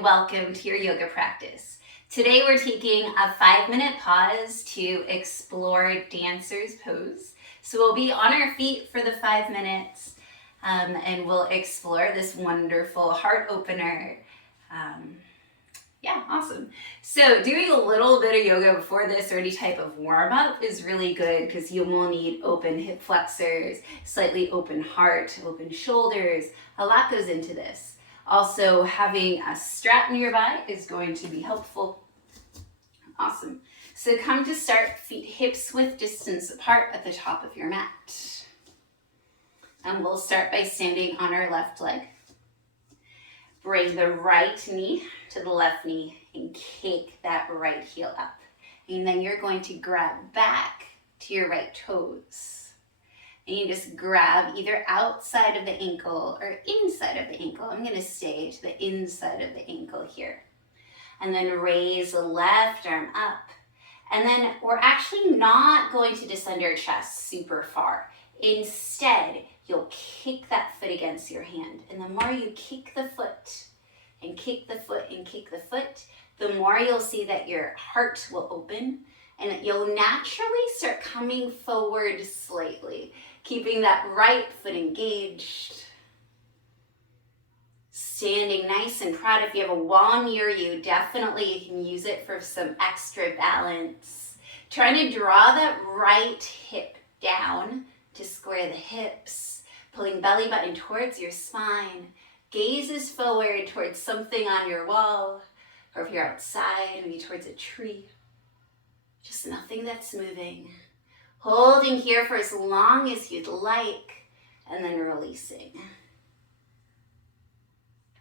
and welcome to your yoga practice. Today we're taking a 5-minute pause to explore dancer's pose. So we'll be on our feet for the 5 minutes and we'll explore this wonderful heart opener. Yeah, awesome. So doing a little bit of yoga before this or any type of warm-up is really good because you will need open hip flexors, slightly open heart, open shoulders. A lot goes into this. Also, having a strap nearby is going to be helpful. Awesome. So come to start, feet hips width distance apart at the top of your mat. And we'll start by standing on our left leg. Bring the right knee to the left knee and kick that right heel up. And then you're going to grab back to your right toes. And you just grab either outside of the ankle or inside of the ankle. I'm going to stay to the inside of the ankle here. And then raise the left arm up. And then we're actually not going to descend our chest super far. Instead, you'll kick that foot against your hand. And the more you kick the foot and kick the foot and kick the foot, the more you'll see that your heart will open and that you'll naturally start coming forward slightly, keeping that right foot engaged. Standing nice and proud. If you have a wall near you, definitely you can use it for some extra balance. Trying to draw that right hip down to square the hips, pulling belly button towards your spine, gazes forward towards something on your wall, or if you're outside, maybe towards a tree. Just nothing that's moving. Holding here for as long as you'd like, and then releasing.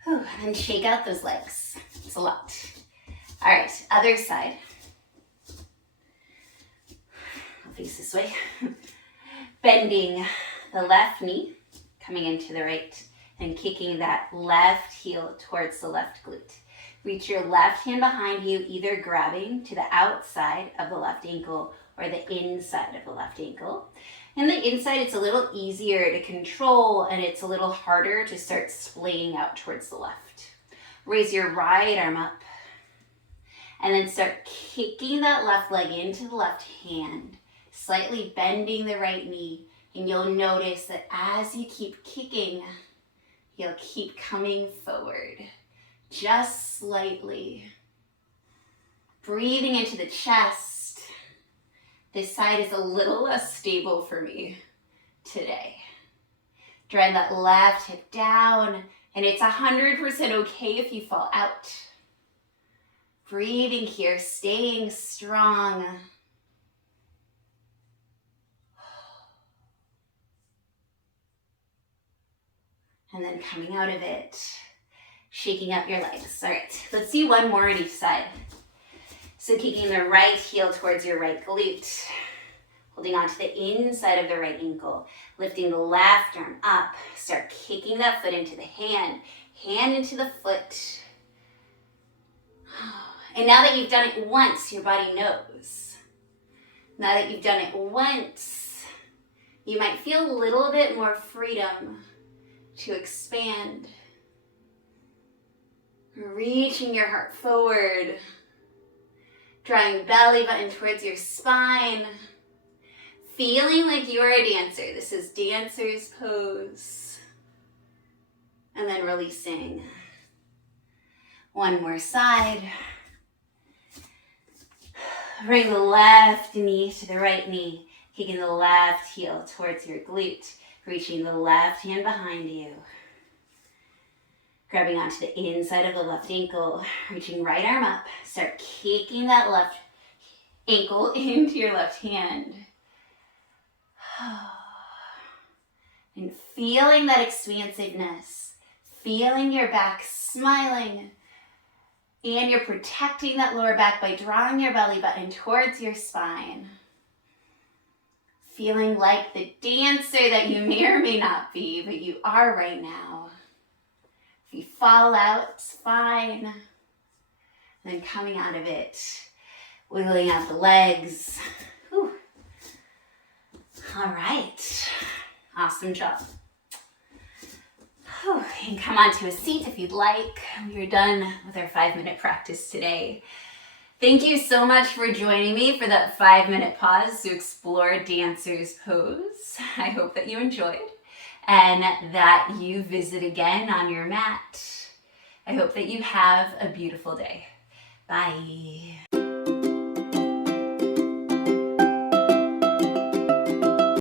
Whew, and then shake out those legs. It's a lot. All right, other side. I'll face this way. Bending the left knee, coming into the right, and kicking that left heel towards the left glute. Reach your left hand behind you, either grabbing to the outside of the left ankle or the inside of the left ankle. And the inside, it's a little easier to control and it's a little harder to start splaying out towards the left. Raise your right arm up and then start kicking that left leg into the left hand, slightly bending the right knee. And you'll notice that as you keep kicking, you'll keep coming forward, just slightly. Breathing into the chest. This side is a little less stable for me today. Drive that left hip down, and it's 100% okay if you fall out. Breathing here, staying strong. And then coming out of it, shaking up your legs. All right, let's do one more on each side. So kicking the right heel towards your right glute, holding on to the inside of the right ankle, lifting the left arm up, start kicking that foot into the hand into the foot. And now that you've done it once, your body knows. Now that you've done it once, you might feel a little bit more freedom to expand. Reaching your heart forward. Drawing belly button towards your spine. Feeling like you're a dancer. This is dancer's pose. And then releasing. One more side. Bring the left knee to the right knee. Kicking the left heel towards your glute. Reaching the left hand behind you. Grabbing onto the inside of the left ankle. Reaching right arm up. Start kicking that left ankle into your left hand. And feeling that expansiveness. Feeling your back smiling. And you're protecting that lower back by drawing your belly button towards your spine. Feeling like the dancer that you may or may not be, but you are right now. If you fall out, it's fine. And then coming out of it, wiggling out the legs. Whew. All right. Awesome job. You can come onto a seat if you'd like. We're done with our 5-minute practice today. Thank you so much for joining me for that 5-minute pause to explore Dancer's Pose. I hope that you enjoyed and that you visit again on your mat. I hope that you have a beautiful day. Bye.